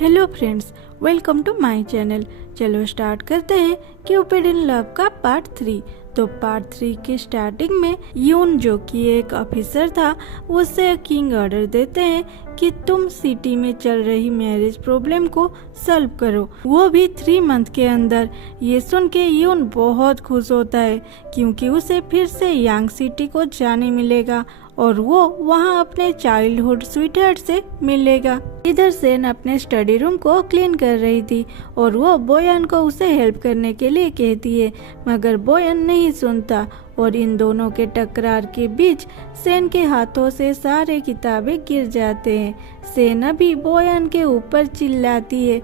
Hello friends, welcome to my channel. चलो start करते हैं क्यूपिड इन लव का पार्ट 3। तो पार्ट 3 की स्टार्टिंग में यून, जो कि एक ऑफिसर था, उससे किंग ऑर्डर देते हैं कि तुम सिटी में चल रही मैरिज प्रॉब्लम को सॉल्व करो, वो भी 3 मंथ के अंदर। ये सुन के यून बहुत खुश होता है क्योंकि उसे फिर से यांग सिटी को जाने मिलेगा और वो वहाँ अपने चाइल्डहुड स्वीटहार्ट से मिलेगा। इधर सेन अपने स्टडी रूम को क्लीन कर रही थी और वो बोयान को उसे हेल्प करने के लिए कहती है, मगर बोयान नहीं सुनता और इन दोनों के टकरार के बीच सेन के हाथों से सारे किताबें गिर जाते हैं। सेन अभी बोयान के ऊपर चिल्लाती है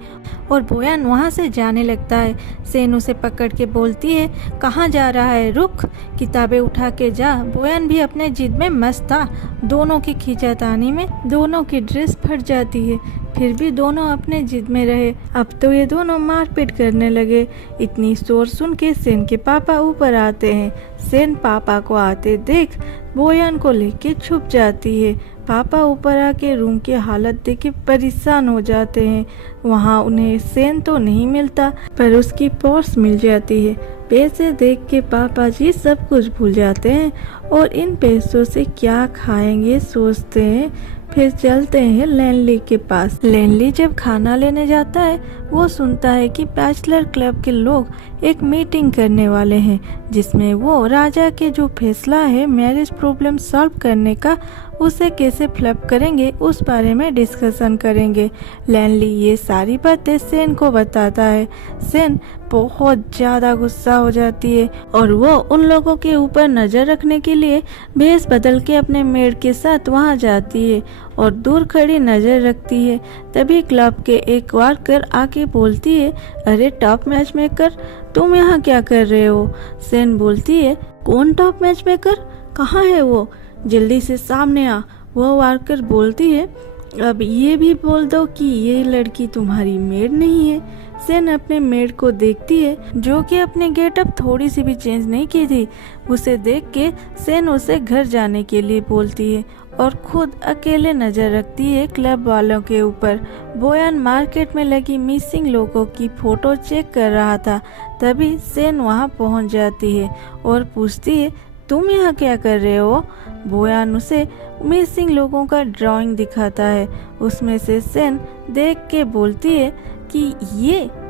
और बोयान वहाँ से जाने लगता है। सेन उसे पकड़ के बोलती है, कहाँ जा रहा है, रुक, किताबें उठा के जा। बोयान भी अपने जिद में मस्त था। दोनों की खींचातानी में दोनों की ड्रेस फट जाती है, फिर भी दोनों अपने जिद में रहे। अब तो ये दोनों मारपीट करने लगे। इतनी शोर सुन के सेन के पापा ऊपर आते हैं। सेन पापा को आते देख बोयान को लेके छुप जाती है। पापा ऊपर आके रूम की हालत देख के परेशान हो जाते हैं। वहाँ उन्हें सेन तो नहीं मिलता पर उसकी पर्स मिल जाती है। पैसे देख के पापा जी सब कुछ भूल जाते हैं और इन पैसों से क्या खाएंगे सोचते हैं। फिर चलते हैं लैनली के पास। लैनली जब खाना लेने जाता है वो सुनता है कि बैचलर क्लब के लोग एक मीटिंग करने वाले हैं जिसमें वो राजा के जो फैसला है मैरिज प्रॉब्लम सॉल्व करने का, उसे कैसे फ्लिप करेंगे उस बारे में डिस्कशन करेंगे। लैनली ये सारी बातें सेन को बताता है। सेन बहुत ज़्यादा गुस्सा हो जाती है और वो उन लोगों के ऊपर नज़र रखने के लिए भेस बदल के अपने मेड के साथ वहाँ जाती है और दूर खड़ी नज़र रखती है। तभी क्लब के एक वर्कर आके बोलती है, अरे टॉप मैच मेकर, तुम यहाँ क्या कर रहे हो? सेन बोलती है, कौन टॉप मैच मेकर, कहाँ है वो, जल्दी से सामने आ। वो वर्कर बोलती है, अब ये भी बोल दो कि ये लड़की तुम्हारी मेड नहीं है। सेन अपने मेड को देखती है जो कि अपने गेटअप थोड़ी सी भी चेंज नहीं की थी। उसे देख के सेन उसे घर जाने के लिए बोलती है और खुद अकेले नजर रखती है क्लब वालों के ऊपर। बोयान मार्केट में लगी मिसिंग लोगों की फोटो चेक कर रहा था। तभी सेन वहां पहुंच जाती है और पूछती है, तुम यहाँ क्या कर रहे हो? बोयान उसे मिसिंग लोगों का ड्राइंग दिखाता है। उसमें से सेन देख के बोलती है कि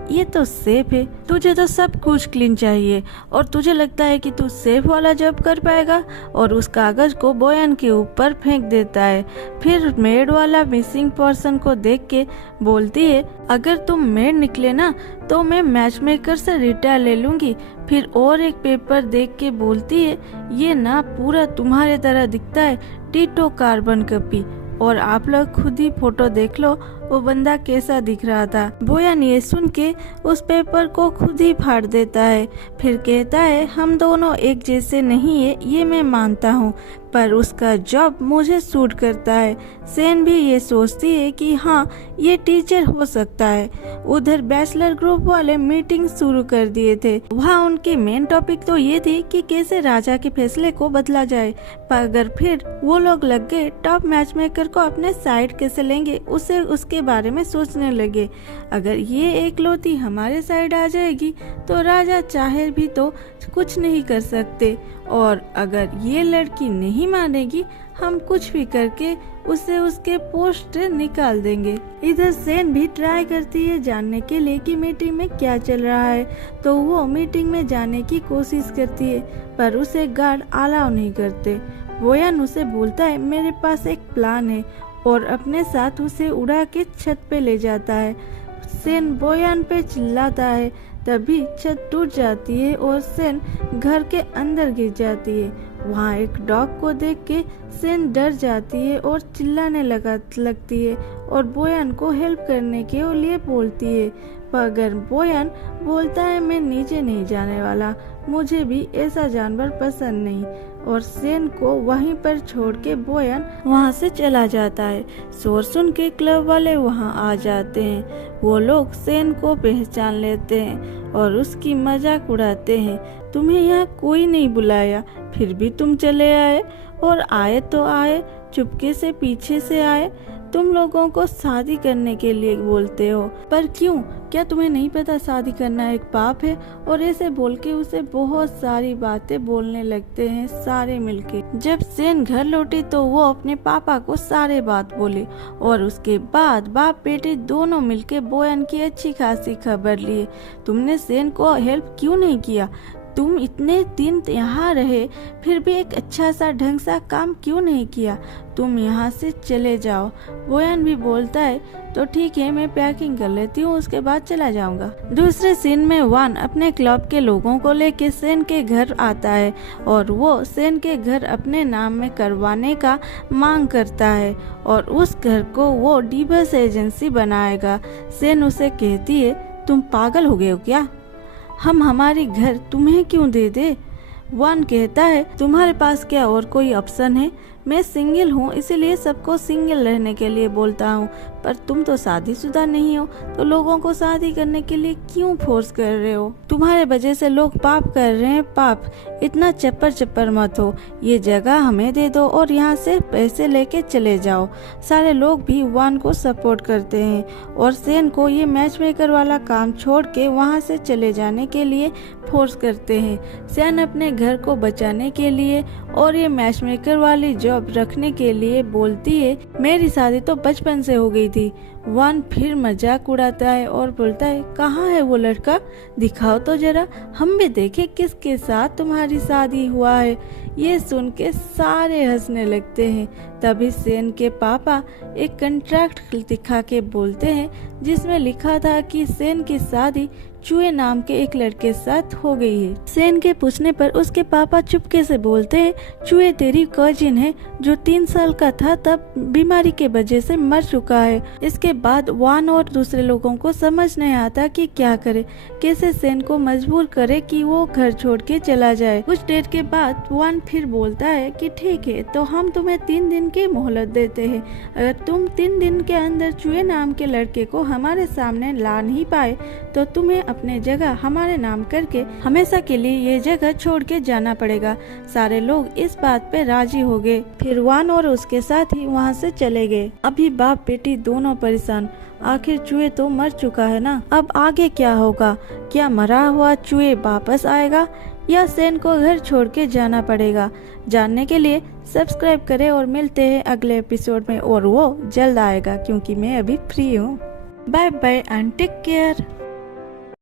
ये तो सेफ है, तुझे तो सब कुछ क्लीन चाहिए और तुझे लगता है कि तू सेफ वाला जॉब कर पाएगा। और उस कागज को बोयान के ऊपर फेंक देता है। फिर मेड वाला मिसिंग पर्सन को देख के बोलती है, अगर तुम मेड निकले ना तो मैं मैच मेकर से रिटायर ले लूंगी। फिर और एक पेपर देख के बोलती है, ये ना पूरा तुम्हारे तरह दिखता है, डिटो कार्बन कॉपी, और आप लोग खुद ही फोटो देख लो वो बंदा कैसा दिख रहा था। बोयान ये सुन के उस पेपर को खुद ही फाड़ देता है। फिर कहता है, हम दोनों एक जैसे नहीं है ये मैं मानता हूँ, पर उसका जॉब मुझे सूट करता है। सेन भी ये सोचती है कि हाँ ये टीचर हो सकता है। उधर बैचलर ग्रुप वाले मीटिंग शुरू कर दिए थे। वहाँ उनकी मेन टॉपिक तो ये थी कि कैसे राजा के फैसले को बदला जाए, पर फिर वो लोग लग गए टॉप मैच मेकर को अपने साइड कैसे लेंगे उसे उसके बारे में सोचने लगे। अगर ये एकलौती हमारे साइड आ जाएगी तो राजा चाहे भी तो कुछ नहीं कर सकते, और अगर ये लड़की नहीं मानेगी हम कुछ भी करके उसे उसके पोस्ट निकाल देंगे। इधर सेन भी ट्राई करती है जानने के लिए कि मीटिंग में क्या चल रहा है, तो वो मीटिंग में जाने की कोशिश करती है पर उसे गार्ड अलाउ नहीं करते। बोयान उसे बोलता है, मेरे पास एक प्लान है, और अपने साथ उसे उड़ा के छत पे ले जाता है। सेन बोयान पे चिल्लाता है, तभी छत टूट जाती है और सेन घर के अंदर गिर जाती है। वहाँ एक डॉग को देख के सेन डर जाती है और चिल्लाने लगती है और बोयान को हेल्प करने के लिए बोलती है, मगर बोयान बोलता है, मैं नीचे नहीं जाने वाला, मुझे भी ऐसा जानवर पसंद नहीं, और सेन को वहीं पर छोड़ के बोयान वहाँ से चला जाता है। शोर सुन के क्लब वाले वहाँ आ जाते हैं। वो लोग सेन को पहचान लेते हैं और उसकी मजाक उड़ाते हैं, तुम्हें यहाँ कोई नहीं बुलाया फिर भी तुम चले आए, और आए तो आए, चुपके से पीछे से आए, तुम लोगों को शादी करने के लिए बोलते हो, पर क्यों? क्या तुम्हें नहीं पता शादी करना एक पाप है? और ऐसे बोल के उसे बहुत सारी बातें बोलने लगते हैं सारे मिलके। जब सेन घर लौटी तो वो अपने पापा को सारे बात बोले और उसके बाद बाप बेटे दोनों मिलके बोयान की अच्छी खासी खबर लिए। तुमने सेन को हेल्प क्यों नहीं किया? तुम इतने दिन यहाँ रहे फिर भी एक अच्छा सा ढंग सा काम क्यों नहीं किया? तुम यहाँ से चले जाओ। बोयान भी बोलता है तो ठीक है, मैं पैकिंग कर लेती हूँ, उसके बाद चला जाऊंगा। दूसरे सीन में वान अपने क्लब के लोगों को लेके सेन के घर आता है और वो सेन के घर अपने नाम में करवाने का मांग करता है और उस घर को वो डिवोर्स एजेंसी बनाएगा। सेन उसे कहती है तुम पागल हो गए हो क्या? हम हमारी घर तुम्हें क्यों दे दे? वान कहता है तुम्हारे पास क्या और कोई ऑप्शन है? मैं सिंगल हूँ, इसीलिए सबको सिंगल रहने के लिए बोलता हूँ, पर तुम तो शादीशुदा नहीं हो, तो लोगों को शादी करने के लिए क्यों फोर्स कर रहे हो? तुम्हारे वजह से लोग पाप कर रहे हैं। पाप इतना चप्पर मत हो, ये जगह हमें दे दो और यहाँ से पैसे लेके चले जाओ। सारे लोग भी वान को सपोर्ट करते हैं और सेन को ये मैच मेकर वाला काम छोड़ के वहाँ से चले जाने के लिए फोर्स करते हैं। सेन अपने घर को बचाने के लिए और ये मैच मेकर वाली जॉब रखने के लिए बोलती है मेरी शादी तो बचपन से हो गई थी। वान फिर मजाक उड़ाता है और बोलता है कहाँ है वो लड़का, दिखाओ तो जरा, हम भी देखे किसके साथ तुम्हारी शादी हुआ है। ये सुन के सारे हंसने लगते हैं। तभी सेन के पापा एक कॉन्ट्रैक्ट दिखा के बोलते हैं जिसमें लिखा था कि सेन की शादी चुए नाम के एक लड़के साथ हो गई है। सेन के पूछने पर उसके पापा चुपके से बोलते हैं चुए तेरी कजिन है जो 3 साल का था तब बीमारी के वजह से मर चुका है। इसके बाद वान और दूसरे लोगों को समझ नहीं आता कि क्या करे, कैसे सेन को मजबूर करे कि वो घर छोड़ के चला जाए। कुछ देर के बाद वान फिर बोलता है कि ठीक है, तो हम तुम्हें 3 दिन की मोहलत देते हैं। अगर तुम 3 दिन के अंदर चुए नाम के लड़के को हमारे सामने ला नहीं पाए तो तुम्हें अपने जगह हमारे नाम करके हमेशा के लिए ये जगह छोड़ के जाना पड़ेगा। सारे लोग इस बात पे राजी हो गए। फिर वान और उसके साथी वहाँ से चले गए। अभी बाप बेटी दोनों परेशान, आखिर चूहे तो मर चुका है ना, अब आगे क्या होगा? क्या मरा हुआ चूहे वापस आएगा या सेन को घर छोड़ के जाना पड़ेगा? जानने के लिए सब्सक्राइब करें और मिलते हैं अगले एपिसोड में, और वो जल्द आएगा क्योंकि मैं अभी फ्री हूँ। Bye bye and take care.